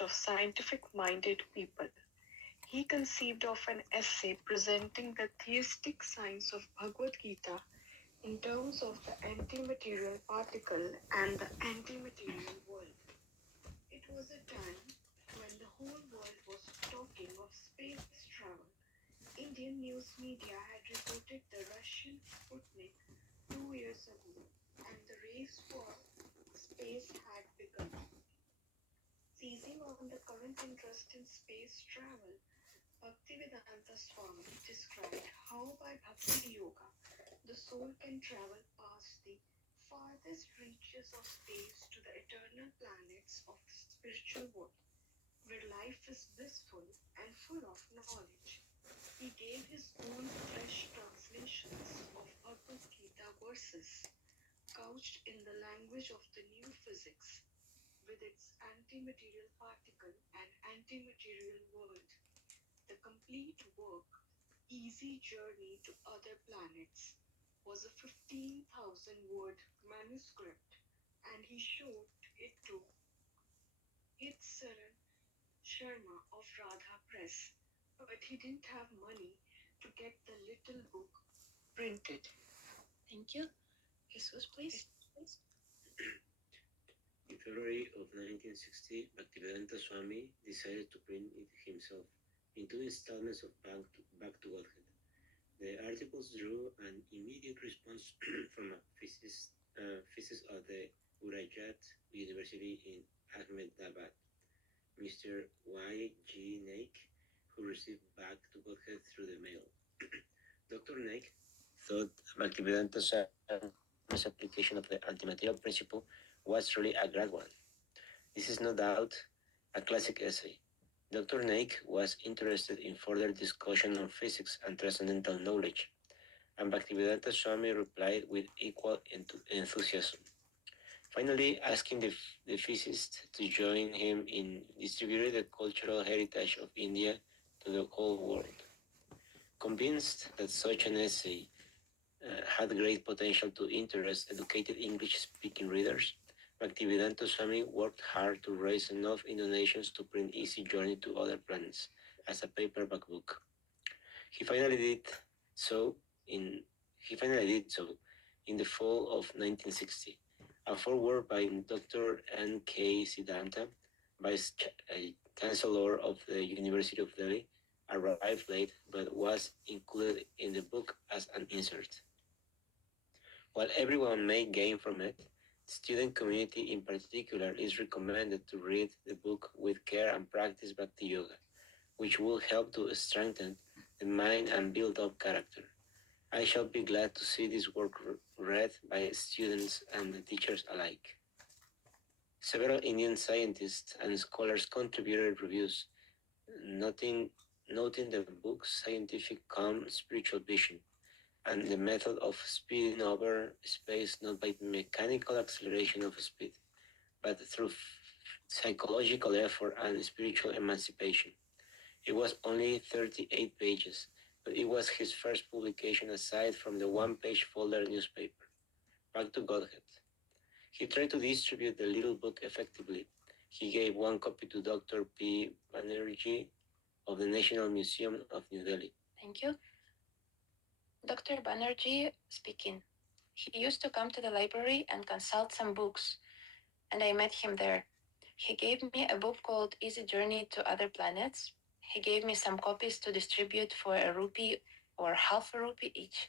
of scientific-minded people. He conceived of an essay presenting the theistic science of Bhagavad Gita in terms of the antimaterial particle and the antimaterial world. It was a time when the whole world was talking of space travel. Indian news media had reported the Russian Sputnik 2 years ago, and the race for space had begun. Seizing on the current interest in space travel, Bhaktivedanta Swami described how by Bhakti Yoga the soul can travel past the farthest reaches of space to the eternal planets of the spiritual world, where life is blissful and full of knowledge. He gave his own fresh translations of Bhagavad Gita verses, couched in the language of the new physics, with its antimaterial particle and antimaterial world. The complete work, Easy Journey to Other Planets, was a 15,000 word manuscript, and he showed it to Hitsaran Sharma of Radha Press, but he didn't have money to get the little book printed. Thank you. Jesus, please. In February of 1960, Bhaktivedanta Swami decided to print it himself in two installments of Back to Godhead. The articles drew an immediate response from a physicist at the Urajat University in Ahmedabad, Mr. Y. G. Naik, who received Back to Godhead through the mail. Dr. Naik thought Bhaktivedanta Swami's application of the antimaterial principle was really a great one. This is no doubt a classic essay. Dr. Naik was interested in further discussion on physics and transcendental knowledge, and Bhaktivedanta Swami replied with equal enthusiasm, finally asking the physicist to join him in distributing the cultural heritage of India to the whole world. Convinced that such an essay had great potential to interest educated English-speaking readers, Bhaktivedanta Swami worked hard to raise enough donations to print Easy Journey to Other Planets as a paperback book. He finally did so in the fall of 1960. A foreword by Dr. N. K. Siddhanta, Vice Chancellor of the University of Delhi, arrived late but was included in the book as an insert. While everyone may gain from it, the student community in particular is recommended to read the book with care and practice Bhakti Yoga, which will help to strengthen the mind and build up character. I shall be glad to see this work read by students and the teachers alike. Several Indian scientists and scholars contributed reviews, noting the book's scientific, calm, spiritual vision, and the method of speeding over space not by mechanical acceleration of speed, but through psychological effort and spiritual emancipation. It was only 38 pages, but it was his first publication aside from the one-page folder newspaper, Back to Godhead. He tried to distribute the little book effectively. He gave one copy to Dr. P. Banerjee of the National Museum of New Delhi. Thank you. Dr. Banerjee speaking. He used to come to the library and consult some books, and I met him there. He gave me a book called Easy Journey to Other Planets. He gave me some copies to distribute for a rupee or half a rupee each.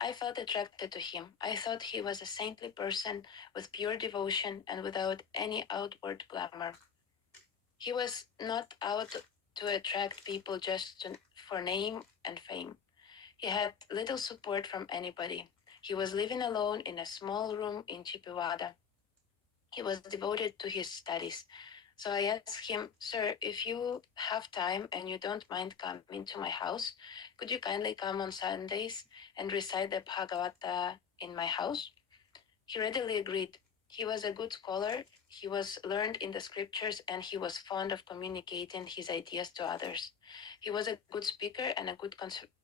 I felt attracted to him. I thought he was a saintly person with pure devotion and without any outward glamour. He was not out to attract people just for name and fame. He had little support from anybody. He was living alone in a small room in Chippiwada. He was devoted to his studies. So I asked him, "Sir, if you have time and you don't mind coming to my house, could you kindly come on Sundays and recite the Bhagavata in my house?" He readily agreed. He was a good scholar, he was learned in the scriptures, and he was fond of communicating his ideas to others. He was a good speaker and a good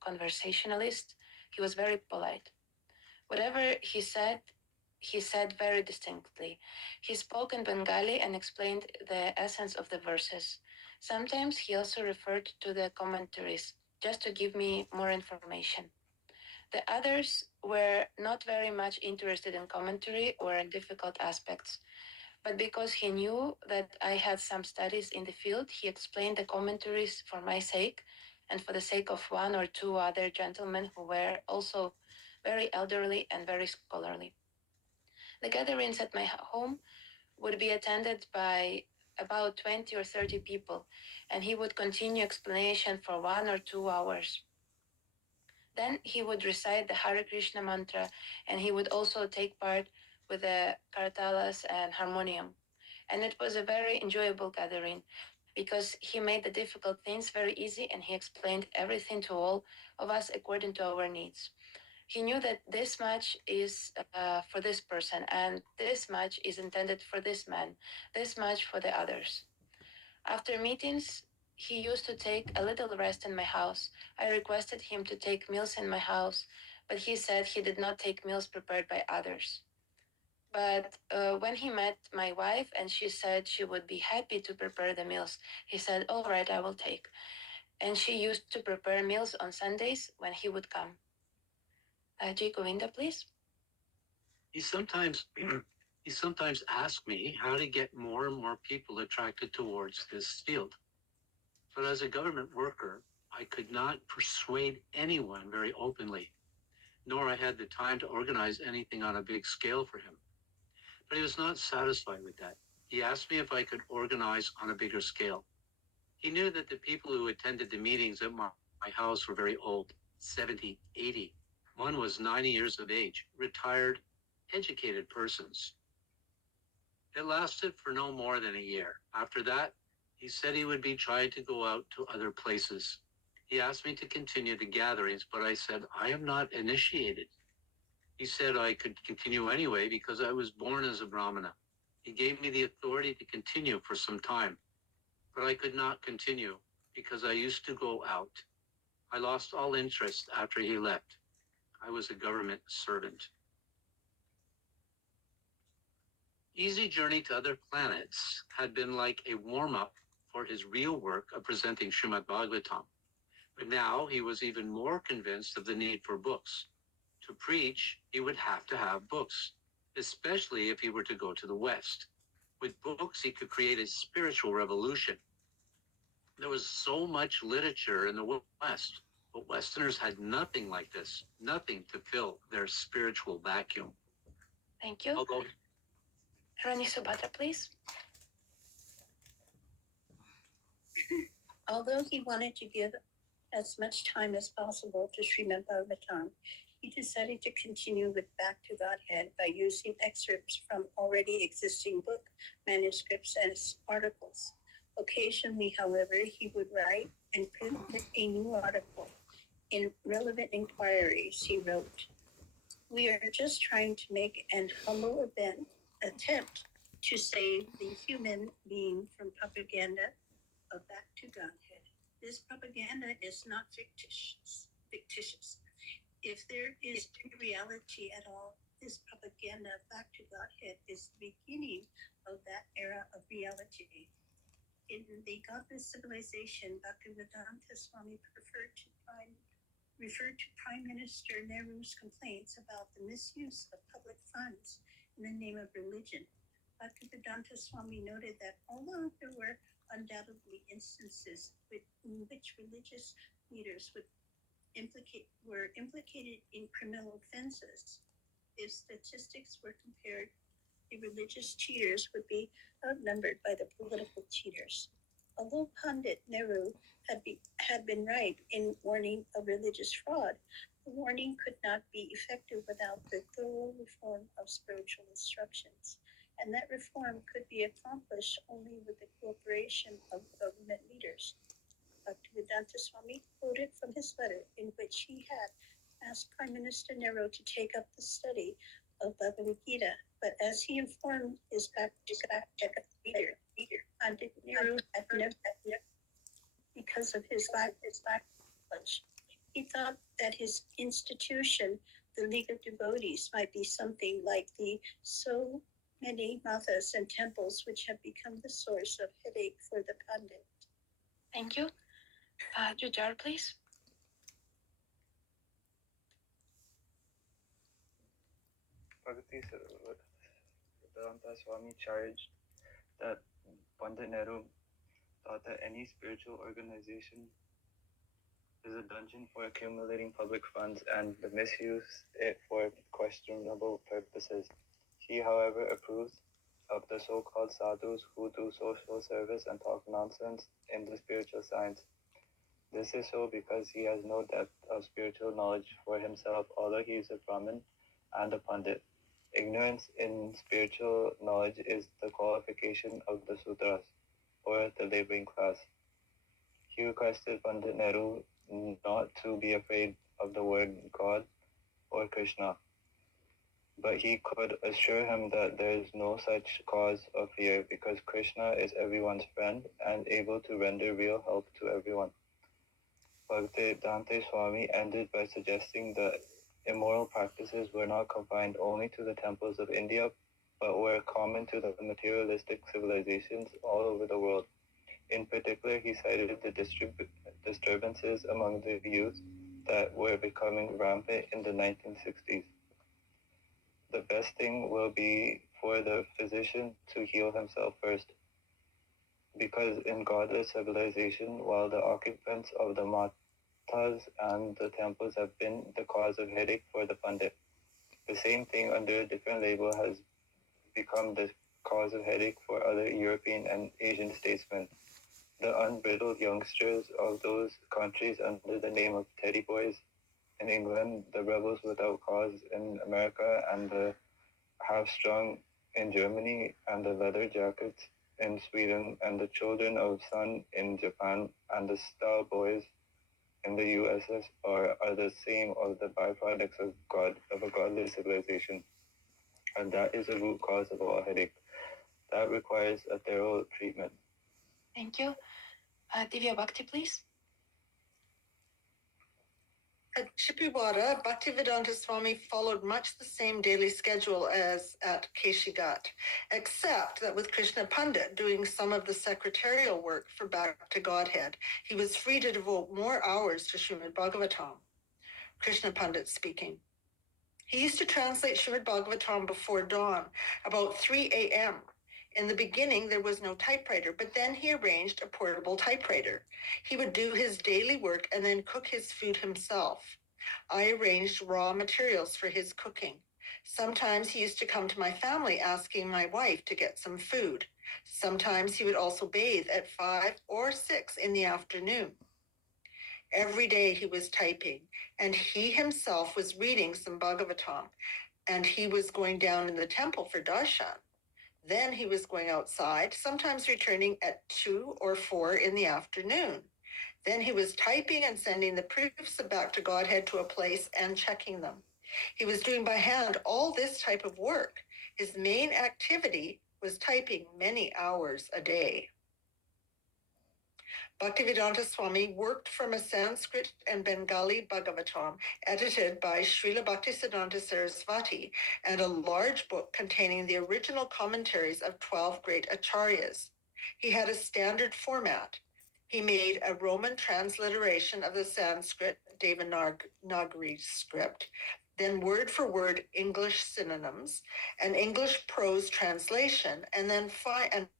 conversationalist. He was very polite. Whatever he said, he said very distinctly. He spoke in Bengali and explained the essence of the verses. Sometimes he also referred to the commentaries just to give me more information. The others were not very much interested in commentary or in difficult aspects, but because he knew that I had some studies in the field, he explained the commentaries for my sake and for the sake of one or two other gentlemen who were also very elderly and very scholarly. The gatherings at my home would be attended by about 20 or 30 people, and he would continue explanation for 1 or 2 hours. Then he would recite the Hare Krishna mantra, and he would also take part with the kartalas and harmonium. And it was a very enjoyable gathering because he made the difficult things very easy and he explained everything to all of us according to our needs. He knew that this much is for this person, and this much is intended for this man, this much for the others. After meetings, he used to take a little rest in my house. I requested him to take meals in my house, but he said he did not take meals prepared by others. But when he met my wife and she said she would be happy to prepare the meals, he said, "All right, I will take." And she used to prepare meals on Sundays when he would come. Jay Govinda, please. He sometimes he sometimes asks me how to get more and more people attracted towards this field. But as a government worker, I could not persuade anyone very openly, nor I had the time to organize anything on a big scale for him. But he was not satisfied with that. He asked me if I could organize on a bigger scale. He knew that the people who attended the meetings at my house were very old, 70, 80. One was 90 years of age, retired, educated persons. It lasted for no more than a year. After that, he said he would be trying to go out to other places. He asked me to continue the gatherings, but I said, I am not initiated. He said I could continue anyway because I was born as a Brahmana. He gave me the authority to continue for some time, but I could not continue because I used to go out. I lost all interest after he left. I was a government servant. Easy Journey to Other Planets had been like a warm-up for his real work of presenting Srimad Bhagavatam. But now he was even more convinced of the need for books. To preach, he would have to have books, especially if he were to go to the West. With books, he could create a spiritual revolution. There was so much literature in the West, but Westerners had nothing like this, nothing to fill their spiritual vacuum. Thank you. I'll go. Rani Subhadra, please. Although he wanted to give as much time as possible to Srimad Bhagavatam, he decided to continue with Back to Godhead by using excerpts from already existing book manuscripts as articles. Occasionally, however, he would write and print a new article. In Relevant Inquiries, he wrote, "We are just trying to make an humble attempt to save the human being from propaganda of Back to Godhead. This propaganda is not fictitious. If there is any reality at all, this propaganda of Back to Godhead is the beginning of that era of reality. In the Godless Civilization, Bhaktivedanta Swami referred to Prime Minister Nehru's complaints about the misuse of public funds in the name of religion. Bhaktivedanta Swami noted that although there were undoubtedly instances in which religious leaders were implicated in criminal offenses, if statistics were compared, the religious cheaters would be outnumbered by the political cheaters. Although Pandit Nehru had been right in warning of religious fraud, the warning could not be effective without the thorough reform of spiritual instructions, and that reform could be accomplished only with the cooperation of government leaders. Bhaktivedanta Swami quoted from his letter in which he had asked Prime Minister Nehru to take up the study of Bhagavad Gita, but as he informed his leader, Pandit Nehru had never, because of his lack of knowledge. He thought that his institution The League of Devotees might be something like the so many mathas and temples which have become the source of headache for the pandit. Thank you. Jujar, please. Bhakti Siddhanta Swami charged that Pandit Nehru thought that any spiritual organization is a dungeon for accumulating public funds and the misuse it for questionable purposes. He, however, approves of the so-called sadhus who do social service and talk nonsense in the spiritual science. This is so because he has no depth of spiritual knowledge for himself, although he is a Brahmin and a Pandit. Ignorance in spiritual knowledge is the qualification of the Sudras, or the laboring class. He requested Pandit Nehru not to be afraid of the word God or Krishna, but he could assure him that there is no such cause of fear because Krishna is everyone's friend and able to render real help to everyone. Bhaktivedanta Swami ended by suggesting that immoral practices were not confined only to the temples of India, but were common to the materialistic civilizations all over the world. In particular, he cited the disturbances among the youth that were becoming rampant in the 1960s. The best thing will be for the physician to heal himself first, because in godless civilization, while the occupants of the mathas and the temples have been the cause of headache for the pandit, the same thing under a different label has become the cause of headache for other European and Asian statesmen. The unbridled youngsters of those countries under the name of teddy boys in England, the rebels without cause in America, and the half-strung in Germany, and the leather jackets in Sweden, and the children of sun in Japan, and the style boys in the USSR are the same of the byproducts of a godless civilization. And that is the root cause of all headache. That requires a thorough treatment. Thank you. Divya Bhakti, please. At Chippiwada, Bhaktivedanta Swami followed much the same daily schedule as at Keshigat, except that with Krishna Pandit doing some of the secretarial work for Back to Godhead, he was free to devote more hours to Srimad Bhagavatam. Krishna Pandit speaking. He used to translate Srimad Bhagavatam before dawn, about 3 a.m. In the beginning, there was no typewriter, but then he arranged a portable typewriter. He would do his daily work and then cook his food himself. I arranged raw materials for his cooking. Sometimes he used to come to my family asking my wife to get some food. Sometimes he would also bathe at 5 or 6 in the afternoon. Every day he was typing, and he himself was reading some Bhagavatam, and he was going down in the temple for darshan. Then he was going outside, sometimes returning at 2 or 4 in the afternoon. Then he was typing and sending the proofs of Back to Godhead to a place and checking them. He was doing by hand all this type of work. His main activity was typing many hours a day. Bhaktivedanta Swami worked from a Sanskrit and Bengali Bhagavatam edited by Srila Bhaktisiddhanta Sarasvati and a large book containing the original commentaries of 12 great acharyas. He had a standard format. He made a Roman transliteration of the Sanskrit Devanagari script, then word for word English synonyms, an English prose translation, and then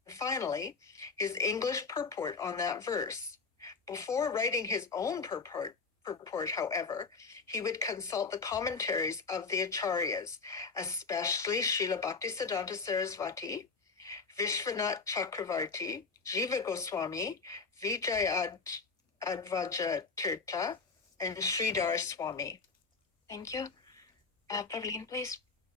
finally, his English purport on that verse. Before writing his own purport, however, he would consult the commentaries of the acharyas, especially Srila Bhaktisiddhanta Sarasvati, Vishwanath Chakravarti, Jiva Goswami, Vijay Advaja Tirtha, and Sridhar Swami. Thank you. Praveen, please.